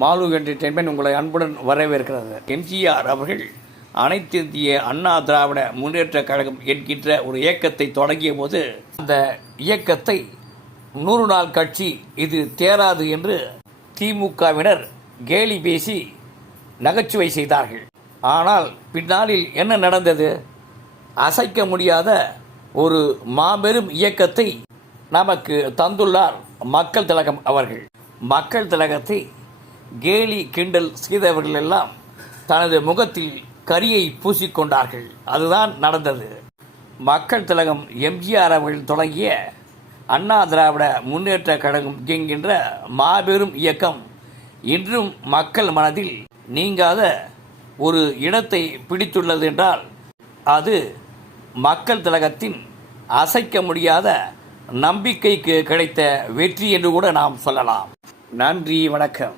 Mall entertainment உங்களை அன்புடன் வரவேற்கிறது. எம்ஜிஆர் அவர்கள் அனைத்து இந்திய அண்ணா திராவிட முன்னேற்றக் கழகம் என்கின்ற ஒரு இயக்கத்தை தொடங்கிய போது அந்த இயக்கத்தை 100 நாள் கட்சி இது தேராது என்று திமுகவினர் கேலி பேசி நகைச்சுவை செய்தார்கள். ஆனால் பின்னாளில் என்ன நடந்தது? அசைக்க முடியாத ஒரு மாபெரும் இயக்கத்தை நமக்கு தந்துள்ளார் மக்கள் திலகம் அவர்கள். மக்கள் திலகத்தை கேலி கிண்டல் செய்தவர்கள் எல்லாம் தனது முகத்தில் கரியை பூசிக்கொண்டார்கள். அதுதான் நடந்தது. மக்கள் திலகம் எம்ஜிஆர் அவர்கள் தொடங்கிய அண்ணா திராவிட முன்னேற்ற கழகம் என்கின்ற மாபெரும் இயக்கம் இன்றும் மக்கள் மனதில் நீங்காத ஒரு இடத்தை பிடித்துள்ளது என்றால் அது மக்கள் திலகத்தின் அசைக்க முடியாத நம்பிக்கைக்கு கிடைத்த வெற்றி என்று கூட நாம் சொல்லலாம். நன்றி, வணக்கம்.